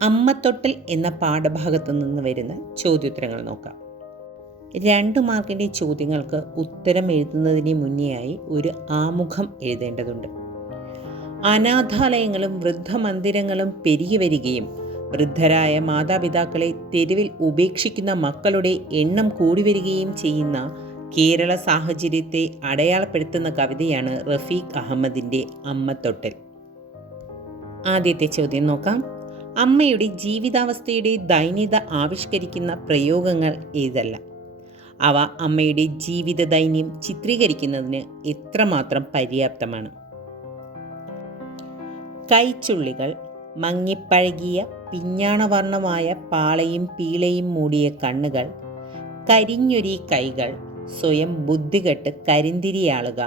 അമ്മത്തൊട്ടിൽ എന്ന പാഠഭാഗത്തു നിന്ന് വരുന്ന ചോദ്യോത്തരങ്ങൾ നോക്കാം. 2 മാർക്കിൻ്റെ ചോദ്യങ്ങൾക്ക് ഉത്തരം എഴുതുന്നതിന് മുന്നെയായി ഒരു ആമുഖം എഴുതേണ്ടതുണ്ട്. അനാഥാലയങ്ങളും വൃദ്ധമന്ദിരങ്ങളും പെരുകി വരികയും വൃദ്ധരായ മാതാപിതാക്കളെ തെരുവിൽ ഉപേക്ഷിക്കുന്ന മക്കളുടെ എണ്ണം കൂടി വരികയും ചെയ്യുന്ന കേരള സാഹചര്യത്തെ അടയാളപ്പെടുത്തുന്ന കവിതയാണ് റഫീഖ് അഹമ്മദിൻ്റെ അമ്മത്തൊട്ടിൽ. ആദ്യത്തെ ചോദ്യം നോക്കാം. അമ്മയുടെ ജീവിതാവസ്ഥയുടെ ദൈന്യത ആവിഷ്കരിക്കുന്ന പ്രയോഗങ്ങൾ ഏതെല്ലാം? അവ അമ്മയുടെ ജീവിത ദൈന്യം ചിത്രീകരിക്കുന്നതിന് എത്രമാത്രം പര്യാപ്തമാണ്? കൈച്ചുള്ളികൾ, മങ്ങിപ്പഴകിയ പിഞ്ഞാണവർണ്ണമായ പാളയും പീളയും മൂടിയ കണ്ണുകൾ, കരിഞ്ഞൊരി കൈകൾ, സ്വയം ബുദ്ധികെട്ട് കരിന്തിരിയാളുക,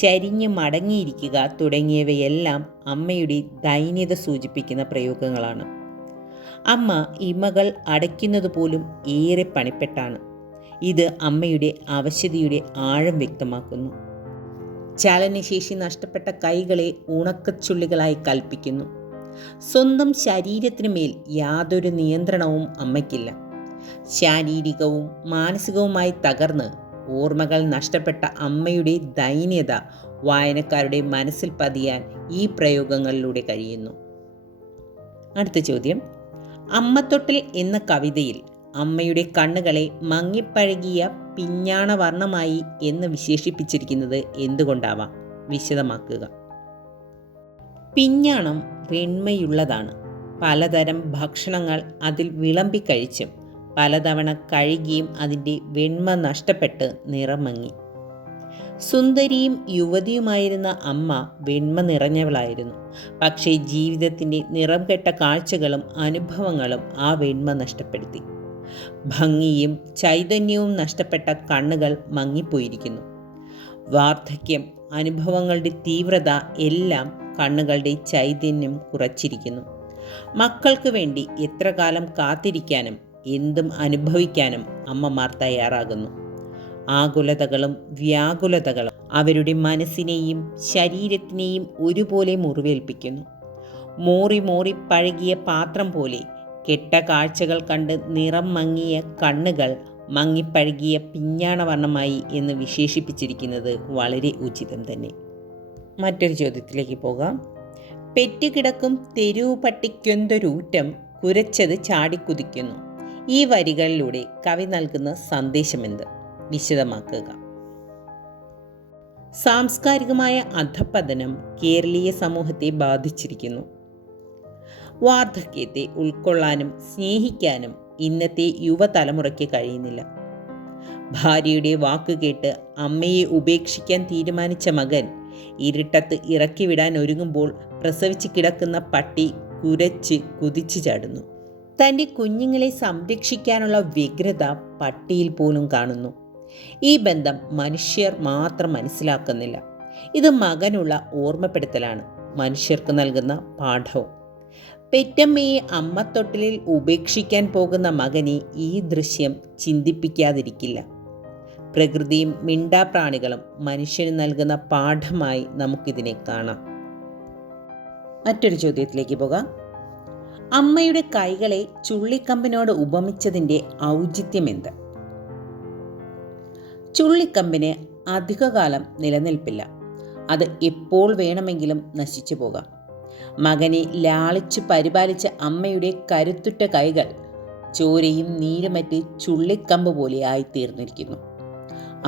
ചരിഞ്ഞ് മടങ്ങിയിരിക്കുക തുടങ്ങിയവയെല്ലാം അമ്മയുടെ ദൈന്യത സൂചിപ്പിക്കുന്ന പ്രയോഗങ്ങളാണ്. അമ്മ ഇമകൾ അടയ്ക്കുന്നത് പോലും ഏറെ പണിപ്പെട്ടാണ്. ഇത് അമ്മയുടെ അവശതയുടെ ആഴം വ്യക്തമാക്കുന്നു. ചലനശേഷി നഷ്ടപ്പെട്ട കൈകളെ ഉണക്കച്ചുള്ളികളായി കൽപ്പിക്കുന്നു. സ്വന്തം ശരീരത്തിനു മേൽ യാതൊരു നിയന്ത്രണവും അമ്മയ്ക്കില്ല. ശാരീരികവും മാനസികവുമായി തകർന്ന് ഓർമ്മകൾ നഷ്ടപ്പെട്ട അമ്മയുടെ ദൈന്യത വായനക്കാരുടെ മനസ്സിൽ പതിയാൻ ഈ പ്രയോഗങ്ങളിലൂടെ കഴിയുന്നു. അടുത്ത ചോദ്യം. അമ്മത്തൊട്ടിൽ എന്ന കവിതയിൽ അമ്മയുടെ കണ്ണുകളെ മങ്ങിപ്പഴകിയ പിഞ്ഞാണവർണ്ണമായി എന്ന് വിശേഷിപ്പിച്ചിരിക്കുന്നത് എന്തുകൊണ്ടാവാം? വിശദമാക്കുക. പിഞ്ഞാണം വെണ്മയുള്ളതാണ്. പലതരം ഭക്ഷണങ്ങൾ അതിൽ വിളമ്പിക്കഴിച്ചും പലതവണ കഴുകിയും അതിൻ്റെ വെണ്മ നഷ്ടപ്പെട്ട് നിറം മങ്ങി. സുന്ദരിയും യുവതിയുമായിരുന്ന അമ്മ വെണ്മ നിറഞ്ഞവളായിരുന്നു. പക്ഷേ ജീവിതത്തിൻ്റെ നിറം കെട്ട കാഴ്ചകളും അനുഭവങ്ങളും ആ വെണ്മ നഷ്ടപ്പെടുത്തി. ഭംഗിയും ചൈതന്യവും നഷ്ടപ്പെട്ട കണ്ണുകൾ മങ്ങിപ്പോയിരിക്കുന്നു. വാർദ്ധക്യം, അനുഭവങ്ങളുടെ തീവ്രത എല്ലാം കണ്ണുകളുടെ ചൈതന്യം കുറച്ചിരിക്കുന്നു. മക്കൾക്ക് വേണ്ടി എത്ര കാലം കാത്തിരിക്കാനും എന്തും അനുഭവിക്കാനും അമ്മമാർ തയ്യാറാകുന്നു. ആകുലതകളും വ്യാകുലതകളും അവരുടെ മനസ്സിനെയും ശരീരത്തിനെയും ഒരുപോലെ മുറിവേൽപ്പിക്കുന്നു. മോറി മോറി പഴകിയ പാത്രം പോലെ കെട്ട കാഴ്ചകൾ കണ്ട് നിറം മങ്ങിയ കണ്ണുകൾ മങ്ങിപ്പഴകിയ പിഞ്ഞാണവർണ്ണമായി എന്ന് വിശേഷിപ്പിച്ചിരിക്കുന്നത് വളരെ ഉചിതം തന്നെ. മറ്റൊരു ചോദ്യത്തിലേക്ക് പോകാം. പെറ്റുകിടക്കും തെരുവു പട്ടിക്കൊന്തൊരൂറ്റം, കുരച്ചത് ചാടിക്കുതിക്കുന്നു. ഈ വരികളിലൂടെ കവി നൽകുന്ന സന്ദേശമെന്ത്? വിശദമാക്കുക. സാംസ്കാരികമായ അധഃപതനം കേരളീയ സമൂഹത്തെ ബാധിച്ചിരിക്കുന്നു. വാർദ്ധക്യത്തെ ഉൾക്കൊള്ളാനും സ്നേഹിക്കാനും ഇന്നത്തെ യുവതലമുറയ്ക്ക് കഴിയുന്നില്ല. ഭാര്യയുടെ വാക്കുകേട്ട് അമ്മയെ ഉപേക്ഷിക്കാൻ തീരുമാനിച്ച മകൻ ഇരുട്ടത്ത് ഇറക്കിവിടാൻ ഒരുങ്ങുമ്പോൾ പ്രസവിച്ച് കിടക്കുന്ന പട്ടി കുരച്ച് കുതിച്ചു ചാടുന്നു. തൻ്റെ കുഞ്ഞുങ്ങളെ സംരക്ഷിക്കാനുള്ള വ്യഗ്രത പട്ടിയിൽ പോലും കാണുന്നു. ഈ ബന്ധം മനുഷ്യർ മാത്രം മനസ്സിലാക്കുന്നില്ല. ഇത് മകനുള്ള ഓർമ്മപ്പെടുത്തലാണ്, മനുഷ്യർക്ക് നൽകുന്ന പാഠവും. പെറ്റമ്മയെ അമ്മത്തൊട്ടിലിൽ ഉപേക്ഷിക്കാൻ പോകുന്ന മകനെ ഈ ദൃശ്യം ചിന്തിപ്പിക്കാതിരിക്കില്ല. പ്രകൃതിയും മിണ്ടാപ്രാണികളും മനുഷ്യന് നൽകുന്ന പാഠമായി നമുക്കിതിനെ കാണാം. മറ്റൊരു ചോദ്യത്തിലേക്ക് പോകാം. അമ്മയുടെ കൈകളെ ചുള്ളിക്കമ്പിനോട് ഉപമിച്ചതിൻ്റെ ഔചിത്യമെന്ത്? ചുള്ളിക്കമ്പിന് അധികകാലം നിലനിൽപ്പില്ല. അത് എപ്പോൾ വേണമെങ്കിലും നശിച്ചു പോകാം. മകനെ ലാളിച്ചു പരിപാലിച്ച അമ്മയുടെ കരുത്തുറ്റ കൈകൾ ചോരയും നീരുമറ്റ് ചുള്ളിക്കമ്പ് പോലെ ആയിത്തീർന്നിരിക്കുന്നു.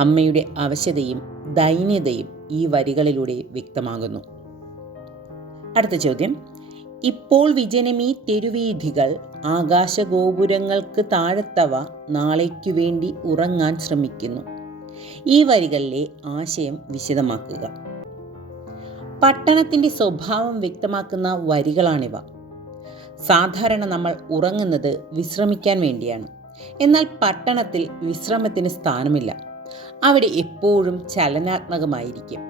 അമ്മയുടെ അവശതയും ദൈന്യതയും ഈ വരികളിലൂടെ വ്യക്തമാകുന്നു. അടുത്ത ചോദ്യം. ഇപ്പോൾ വിജനമീ തെരുവീഥികൾ, ആകാശഗോപുരങ്ങൾക്ക് താഴത്തവ നാളേക്കു വേണ്ടി ഉറങ്ങാൻ ശ്രമിക്കുന്നു. ഈ വരികളിലെ ആശയം വിശദമാക്കുക. പട്ടണത്തിൻ്റെ സ്വഭാവം വ്യക്തമാക്കുന്ന വരികളാണിവ. സാധാരണ നമ്മൾ ഉറങ്ങുന്നത് വിശ്രമിക്കാൻ വേണ്ടിയാണ്. എന്നാൽ പട്ടണത്തിൽ വിശ്രമത്തിന് സ്ഥാനമില്ല. അവിടെ എപ്പോഴും ചലനാത്മകമായിരിക്കും.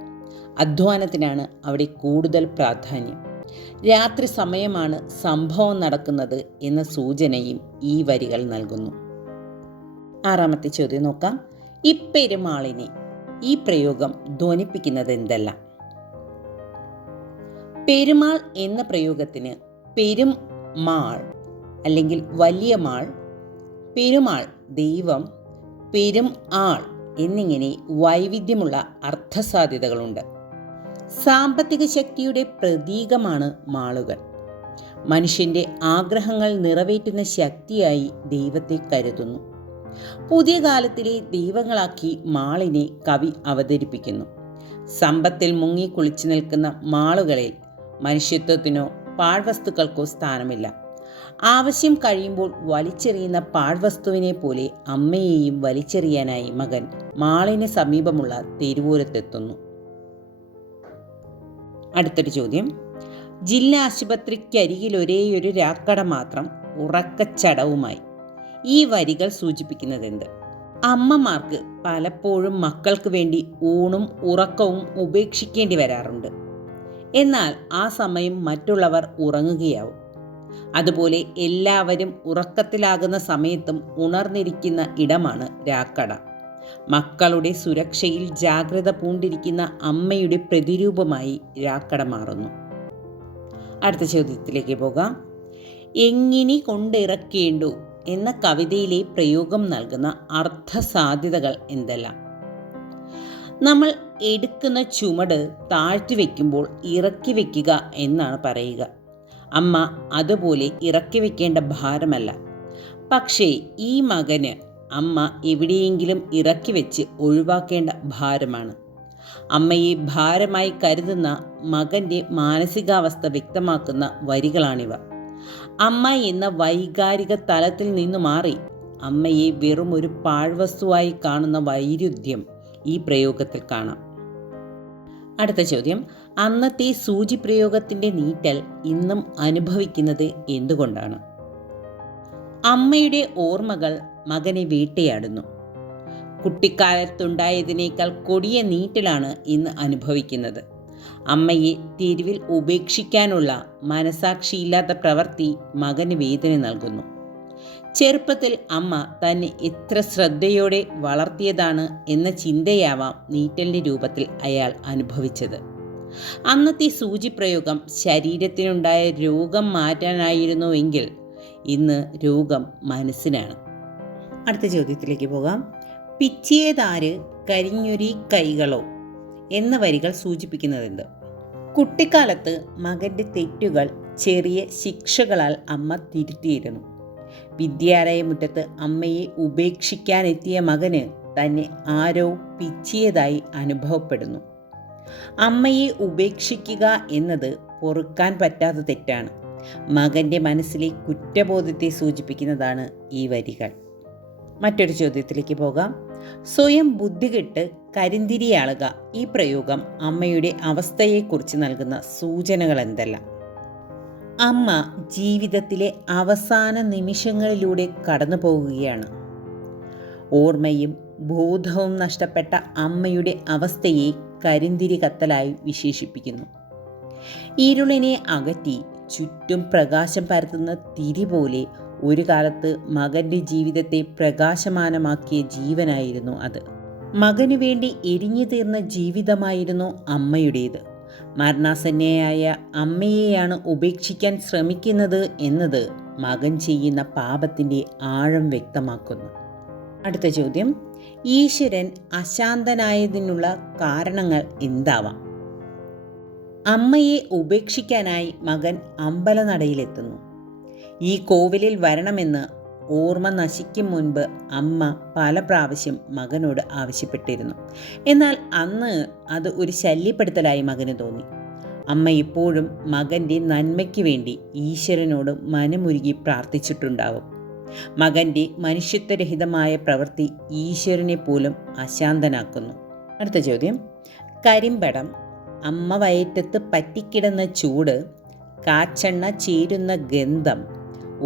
അധ്വാനത്തിനാണ് അവിടെ കൂടുതൽ പ്രാധാന്യം. രാത്രി സമയമാണ് സംഭവം നടക്കുന്നത് എന്ന സൂചനയും ഈ വരികൾ നൽകുന്നു. 6ാമത്തെ ചോദ്യം നോക്കാം. ഇപ്പെരുമാളിനെ, ഈ പ്രയോഗം ധ്വനിപ്പിക്കുന്നത് എന്തെല്ലാം? പെരുമാൾ എന്ന പ്രയോഗത്തിന് പെരും മാൾ അല്ലെങ്കിൽ വലിയ മാൾ, പെരുമാൾ ദൈവം, പെരും ആൾ എന്നിങ്ങനെ വൈവിധ്യമുള്ള അർത്ഥസാധ്യതകളുണ്ട്. സാമ്പത്തിക ശക്തിയുടെ പ്രതീകമാണ് മാളുകൾ. മനുഷ്യൻ്റെ ആഗ്രഹങ്ങൾ നിറവേറ്റുന്ന ശക്തിയായി ദൈവത്തെ കരുതുന്നു. പുതിയ കാലത്തിലെ ദൈവങ്ങളാക്കി മാളിനെ കവി അവതരിപ്പിക്കുന്നു. സമ്പത്തിൽ മുങ്ങി കുളിച്ചു നിൽക്കുന്ന മാളുകളിൽ മനുഷ്യത്വത്തിനോ പാഴ്വസ്തുക്കൾക്കോ സ്ഥാനമില്ല. ആവശ്യം കഴിയുമ്പോൾ വലിച്ചെറിയുന്ന പാഴ്വസ്തുവിനെ പോലെ അമ്മയെയും വലിച്ചെറിയാനായി മകൻ മാളിന് സമീപമുള്ള തെരുവോരത്തെത്തുന്നു. അടുത്തൊരു ചോദ്യം. ജില്ലാ ആശുപത്രിക്കരികിൽ ഒരേയൊരു രാക്കട മാത്രം ഉറക്കച്ചടവുമായി. ഈ വരികൾ സൂചിപ്പിക്കുന്നതെന്ത്? അമ്മമാർക്ക് പലപ്പോഴും മക്കൾക്ക് വേണ്ടി ഊണും ഉറക്കവും ഉപേക്ഷിക്കേണ്ടി വരാറുണ്ട്. എന്നാൽ ആ സമയം മറ്റുള്ളവർ ഉറങ്ങുകയാവും. അതുപോലെ എല്ലാവരും ഉറക്കത്തിലാകുന്ന സമയത്തും ഉണർന്നിരിക്കുന്ന ഇടമാണ് രാക്കട. മക്കളുടെ സുരക്ഷയിൽ ജാഗ്രത പൂണ്ടിരിക്കുന്ന അമ്മയുടെ പ്രതിരൂപമായി രാക്കട മാറുന്നു. അടുത്ത ചോദ്യത്തിലേക്ക് പോകാം. എങ്ങിനി കൊണ്ടിറക്കേണ്ടു എന്ന കവിതയിലെ പ്രയോഗം നൽകുന്ന അർത്ഥസാധ്യതകൾ എന്തെല്ലാം? നമ്മൾ എടുക്കുന്ന ചുമട് താഴ്ത്തി വയ്ക്കുമ്പോൾ ഇറക്കി വയ്ക്കുക എന്നാണ് പറയുക. അമ്മ അതുപോലെ ഇറക്കി വയ്ക്കേണ്ട ഭാരമല്ല. പക്ഷേ ഈ മകന് അമ്മ എവിടെയെങ്കിലും ഇറക്കി വെച്ച് ഒഴിവാക്കേണ്ട ഭാരമാണ്. അമ്മയെ ഭാരമായി കരുതുന്ന മകൻ്റെ മാനസികാവസ്ഥ വ്യക്തമാക്കുന്ന വരികളാണിവ. അമ്മ എന്ന വൈകാരിക തലത്തിൽ നിന്നു മാറി അമ്മയെ വെറും ഒരു പാഴ്വസ്തുവായി കാണുന്ന വൈരുദ്ധ്യം ഈ പ്രയോഗത്തിൽ കാണാം. അടുത്ത ചോദ്യം. അന്നത്തെ സൂചി പ്രയോഗത്തിൻ്റെ നീറ്റൽ ഇന്നും അനുഭവിക്കുന്നത് എന്തുകൊണ്ടാണ്? അമ്മയുടെ ഓർമ്മകൾ മകനെ വേട്ടയാടുന്നു. കുട്ടിക്കാലത്തുണ്ടായതിനേക്കാൾ കൊടിയ നീറ്റലാണ് ഇന്ന് അനുഭവിക്കുന്നത്. അമ്മയെ തെരുവിൽ ഉപേക്ഷിക്കാനുള്ള മനസാക്ഷിയില്ലാത്ത പ്രവൃത്തി മകന് വേദന നൽകുന്നു. ചെറുപ്പത്തിൽ അമ്മ തന്നെ എത്ര ശ്രദ്ധയോടെ വളർത്തിയതാണ് എന്ന ചിന്തയാവാം നീറ്റലിൻ്റെ രൂപത്തിൽ അയാൾ അനുഭവിച്ചത്. അന്നത്തെ സൂചിപ്രയോഗം ശരീരത്തിനുണ്ടായ രോഗം മാറ്റാനായിരുന്നുവെങ്കിൽ ഇന്ന് രോഗം മനസ്സിനാണ്. അടുത്ത ചോദ്യത്തിലേക്ക് പോകാം. പിച്ചിയതാര് കരിഞ്ഞൊരി കൈകളോ എന്ന വരികൾ സൂചിപ്പിക്കുന്നതെന്ത്? കുട്ടിക്കാലത്ത് മകൻ്റെ തെറ്റുകൾ ചെറിയ ശിക്ഷകളാൽ അമ്മ തിരുത്തിയിരുന്നു. വിദ്യാലയമുറ്റത്ത് അമ്മയെ ഉപേക്ഷിക്കാനെത്തിയ മകന് തന്നെ ആരോ പിച്ചിയതായി അനുഭവപ്പെടുന്നു. അമ്മയെ ഉപേക്ഷിക്കുക എന്നത് പൊറുക്കാൻ പറ്റാത്ത തെറ്റാണ്. മകൻ്റെ മനസ്സിലെ കുറ്റബോധത്തെ സൂചിപ്പിക്കുന്നതാണ് ഈ വരികൾ. മറ്റൊരു ചോദ്യത്തിലേക്ക് പോകാം. സ്വയം ബുദ്ധികെട്ട് കരിന്തിരിയാളുക. ഈ പ്രയോഗം അമ്മയുടെ അവസ്ഥയെക്കുറിച്ച് നൽകുന്ന സൂചനകൾ എന്തെല്ലാം? അമ്മ ജീവിതത്തിലെ അവസാന നിമിഷങ്ങളിലൂടെ കടന്നു പോകുകയാണ്. ഓർമ്മയും ബോധവും നഷ്ടപ്പെട്ട അമ്മയുടെ അവസ്ഥയെ കരിന്തിരി കത്തലായി വിശേഷിപ്പിക്കുന്നു. ഇരുളിനെ അകറ്റി ചുറ്റും പ്രകാശം പരത്തുന്ന തിരി പോലെ ഒരു കാലത്ത് മകൻ്റെ ജീവിതത്തെ പ്രകാശമാനമാക്കിയ ജീവനായിരുന്നു അത്. മകനു വേണ്ടി എരിഞ്ഞു തീർന്ന ജീവിതമായിരുന്നു അമ്മയുടേത്. മരണാസന്നയായ അമ്മയെയാണ് ഉപേക്ഷിക്കാൻ ശ്രമിക്കുന്നത് എന്നത് മകൻ ചെയ്യുന്ന പാപത്തിൻ്റെ ആഴം വ്യക്തമാക്കുന്നു. അടുത്ത ചോദ്യം. ഈശ്വരൻ അശാന്തനായതിനുള്ള കാരണങ്ങൾ എന്താവാം? അമ്മയെ ഉപേക്ഷിക്കാനായി മകൻ അമ്പലനടയിലെത്തുന്നു. ഈ കോവിലിൽ വരണമെന്ന് ഓർമ്മ നശിക്കും മുൻപ് അമ്മ പല പ്രാവശ്യം മകനോട് ആവശ്യപ്പെട്ടിരുന്നു. എന്നാൽ അന്ന് അത് ഒരു ശല്യപ്പെടുത്തലായി മകന് തോന്നി. അമ്മ ഇപ്പോഴും മകൻ്റെ നന്മയ്ക്ക് വേണ്ടി ഈശ്വരനോട് മനമുരുകി പ്രാർത്ഥിച്ചിട്ടുണ്ടാവും. മകൻ്റെ മനുഷ്യത്വരഹിതമായ പ്രവൃത്തി ഈശ്വരനെ പോലും അശാന്തനാക്കുന്നു. അടുത്ത ചോദ്യം. കരിമ്പടം, അമ്മ വയറ്റത്ത് പറ്റിക്കിടന്ന ചൂട്, കാച്ചെണ്ണ ചേരുന്ന ഗന്ധം,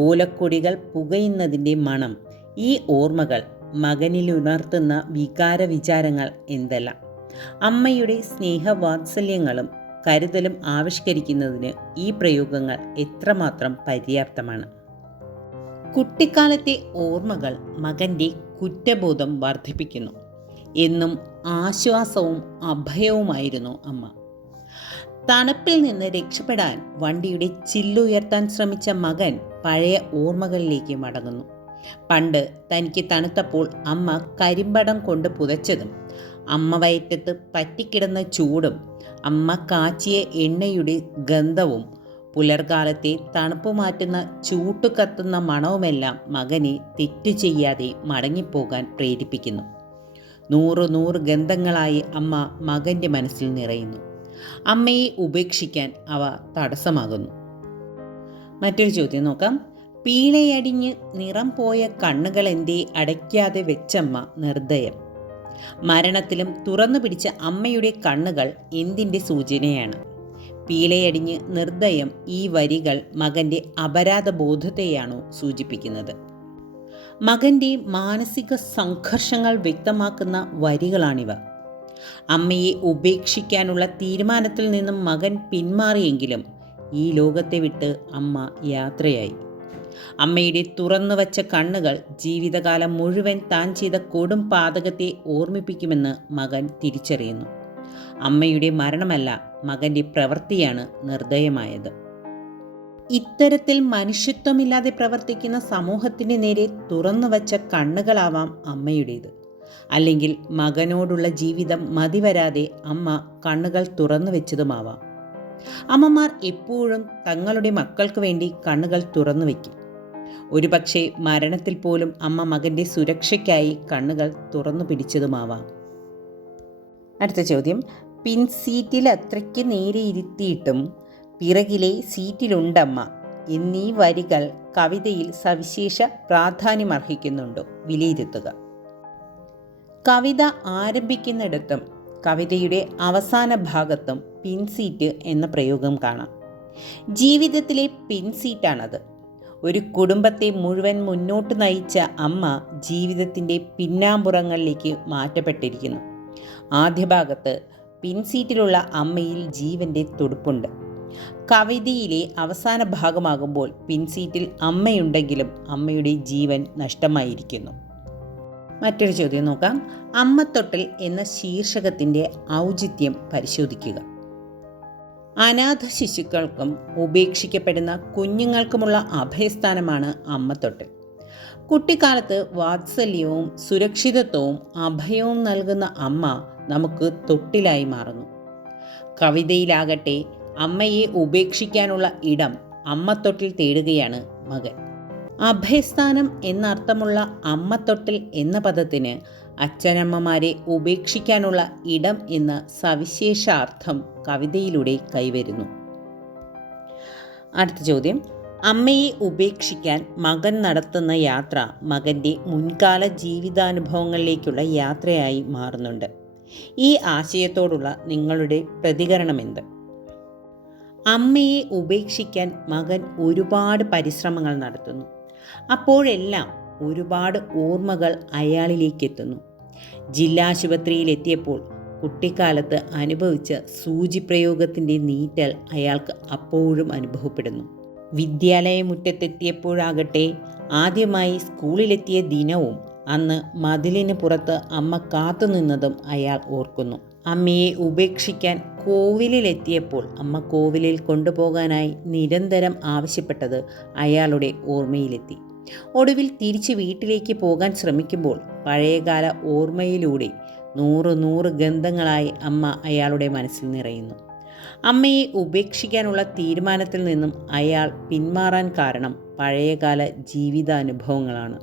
ഓലക്കൊടികൾ പുകയുന്നതിൻ്റെ മണം, ഈ ഓർമ്മകൾ മകനിലുണർത്തുന്ന വികാര വിചാരങ്ങൾ എന്തെല്ലാം? അമ്മയുടെ സ്നേഹവാത്സല്യങ്ങളും കരുതലും ആവിഷ്കരിക്കുന്നതിന് ഈ പ്രയോഗങ്ങൾ എത്രമാത്രം പര്യാപ്തമാണ്? കുട്ടിക്കാലത്തെ ഓർമ്മകൾ മകൻ്റെ കുറ്റബോധം വർദ്ധിപ്പിക്കുന്നു. എന്നും ആശ്വാസവും അഭയവുമായിരുന്നു അമ്മ. തണുപ്പിൽ നിന്ന് രക്ഷപ്പെടാൻ വണ്ടിയുടെ ചില്ലുയർത്താൻ ശ്രമിച്ച മകൻ പഴയ ഓർമ്മകളിലേക്ക് മടങ്ങുന്നു. പണ്ട് തനിക്ക് തണുത്തപ്പോൾ അമ്മ കരിമ്പടം കൊണ്ട് പുതച്ചതും, അമ്മ വയറ്റത്ത് പറ്റിക്കിടന്ന ചൂടും, അമ്മ കാച്ചിയ എണ്ണയുടെ ഗന്ധവും, പുലർകാലത്തെ തണുപ്പ് മാറ്റുന്ന ചൂട്ടുകത്തുന്ന മണവുമെല്ലാം മകനെ തെറ്റു ചെയ്യാതെ മടങ്ങിപ്പോകാൻ പ്രേരിപ്പിക്കുന്നു. നൂറ് ഗന്ധങ്ങളായി അമ്മ മകൻ്റെ മനസ്സിൽ നിറയുന്നു. അമ്മയെ ഉപേക്ഷിക്കാൻ അവ തടസ്സമാകുന്നു. മറ്റൊരു ചോദ്യം നോക്കാം. പീളയടിഞ്ഞ് നിറം പോയ കണ്ണുകൾ എന്തേ അടയ്ക്കാതെ വെച്ചമ്മ നിർദ്ദയം. മരണത്തിലും തുറന്നു പിടിച്ച അമ്മയുടെ കണ്ണുകൾ എന്തിൻ്റെ സൂചനയാണ്? പീളയടിഞ്ഞ് നിർദ്ദയം ഈ വരികൾ മകൻ്റെ അപരാധബോധത്തെയാണോ സൂചിപ്പിക്കുന്നത്? മകൻ്റെ മാനസിക സംഘർഷങ്ങൾ വ്യക്തമാക്കുന്ന വരികളാണിവ. അമ്മയെ ഉപേക്ഷിക്കാനുള്ള തീരുമാനത്തിൽ നിന്നും മകൻ പിന്മാറിയെങ്കിലും ഈ ലോകത്തെ വിട്ട് അമ്മ യാത്രയായി. അമ്മയുടെ തുറന്നു വച്ച കണ്ണുകൾ ജീവിതകാലം മുഴുവൻ താൻ ചെയ്ത കൊടും പാതകത്തെ ഓർമ്മിപ്പിക്കുമെന്ന് മകൻ തിരിച്ചറിയുന്നു. അമ്മയുടെ മരണമല്ല, മകൻ്റെ പ്രവൃത്തിയാണ് നിർദ്ദയമായത്. ഇത്തരത്തിൽ മനുഷ്യത്വമില്ലാതെ പ്രവർത്തിക്കുന്ന സമൂഹത്തിന് നേരെ തുറന്നു വച്ച കണ്ണുകളാവാം അമ്മയുടേത്. അല്ലെങ്കിൽ മകനോടുള്ള ജീവിതം മതിവരാതെ അമ്മ കണ്ണുകൾ തുറന്നു വെച്ചതുമാവാം. അമ്മമാർ എപ്പോഴും തങ്ങളുടെ മക്കൾക്ക് വേണ്ടി കണ്ണുകൾ തുറന്നു വയ്ക്കും. ഒരുപക്ഷെ മരണത്തിൽ പോലും അമ്മ മകൻ്റെ സുരക്ഷയ്ക്കായി കണ്ണുകൾ തുറന്നു പിടിച്ചതുമാവാം. അടുത്ത ചോദ്യം. പിൻസീറ്റിൽ അത്രയ്ക്ക് നേരെ ഇരുത്തിയിട്ടും പിറകിലെ സീറ്റിലുണ്ടമ്മ എന്നീ വരികൾ കവിതയിൽ സവിശേഷ പ്രാധാന്യമർഹിക്കുന്നുണ്ടോ? വിലയിരുത്തുക. കവിത ആരംഭിക്കുന്നിടത്തും കവിതയുടെ അവസാന ഭാഗത്തും പിൻസീറ്റ് എന്ന പ്രയോഗം കാണാം. ജീവിതത്തിലെ പിൻസീറ്റാണത്. ഒരു കുടുംബത്തെ മുഴുവൻ മുന്നോട്ട് നയിച്ച അമ്മ ജീവിതത്തിൻ്റെ പിന്നാമ്പുറങ്ങളിലേക്ക് മാറ്റപ്പെട്ടിരിക്കുന്നു. ആദ്യ ഭാഗത്ത് പിൻസീറ്റിലുള്ള അമ്മയിൽ ജീവൻ്റെ തുടുപ്പുണ്ട്. കവിതയിലെ അവസാന ഭാഗമാകുമ്പോൾ പിൻസീറ്റിൽ അമ്മയുണ്ടെങ്കിലും അമ്മയുടെ ജീവൻ നഷ്ടമായിരിക്കുന്നു. മറ്റൊരു ചോദ്യം നോക്കാം. അമ്മത്തൊട്ടിൽ എന്ന ശീർഷകത്തിൻ്റെ ഔചിത്യം പരിശോധിക്കുക. അനാഥ ശിശുക്കൾക്കും ഉപേക്ഷിക്കപ്പെടുന്ന കുഞ്ഞുങ്ങൾക്കുമുള്ള അഭയസ്ഥാനമാണ് അമ്മത്തൊട്ടിൽ. കുട്ടിക്കാലത്ത് വാത്സല്യവും സുരക്ഷിതത്വവും അഭയവും നൽകുന്ന അമ്മ നമുക്ക് തൊട്ടിലായി മാറുന്നു. കവിതയിലാകട്ടെ അമ്മയെ ഉപേക്ഷിക്കാനുള്ള ഇടം അമ്മത്തൊട്ടിൽ തേടുകയാണ് മകൻ. അഭയസ്ഥാനം എന്നർത്ഥമുള്ള അമ്മത്തൊട്ടിൽ എന്ന പദത്തിന് അച്ഛനമ്മമാരെ ഉപേക്ഷിക്കാനുള്ള ഇടം എന്ന സവിശേഷാർത്ഥം കവിതയിലൂടെ കൈവരുന്നു. അടുത്ത ചോദ്യം. അമ്മയെ ഉപേക്ഷിക്കാൻ മകൻ നടത്തുന്ന യാത്ര മകൻ്റെ മുൻകാല ജീവിതാനുഭവങ്ങളിലേക്കുള്ള യാത്രയായി മാറുന്നുണ്ട്. ഈ ആശയത്തോടുള്ള നിങ്ങളുടെ പ്രതികരണം എന്ത്? അമ്മയെ ഉപേക്ഷിക്കാൻ മകൻ ഒരുപാട് പരിശ്രമങ്ങൾ നടത്തുന്നു. അപ്പോഴെല്ലാം ഒരുപാട് ഓർമ്മകൾ അയാളിലേക്കെത്തുന്നു. ജില്ലാശുപത്രിയിലെത്തിയപ്പോൾ കുട്ടിക്കാലത്ത് അനുഭവിച്ച സൂചിപ്രയോഗത്തിൻ്റെ നീറ്റൽ അയാൾക്ക് അപ്പോഴും അനുഭവപ്പെടുന്നു. വിദ്യാലയമുറ്റത്തെത്തിയപ്പോഴാകട്ടെ ആദ്യമായി സ്കൂളിലെത്തിയ ദിനവും അന്ന് മതിലിന് പുറത്ത് അമ്മ കാത്തുനിന്നതും അയാൾ ഓർക്കുന്നു. അമ്മയെ ഉപേക്ഷിക്കാൻ കോവിലിലെത്തിയപ്പോൾ അമ്മ കോവിലിൽ കൊണ്ടുപോകാനായി നിരന്തരം ആവശ്യപ്പെട്ടത് അയാളുടെ ഓർമ്മയിലെത്തി. ഒടുവിൽ തിരിച്ച് വീട്ടിലേക്ക് പോകാൻ ശ്രമിക്കുമ്പോൾ പഴയകാല ഓർമ്മയിലൂടെ നൂറ് ഗന്ധങ്ങളായി അമ്മ അയാളുടെ മനസ്സിൽ നിറയുന്നു. അമ്മയെ ഉപേക്ഷിക്കാനുള്ള തീരുമാനത്തിൽ നിന്നും അയാൾ പിന്മാറാൻ കാരണം പഴയകാല ജീവിതാനുഭവങ്ങളാണ്.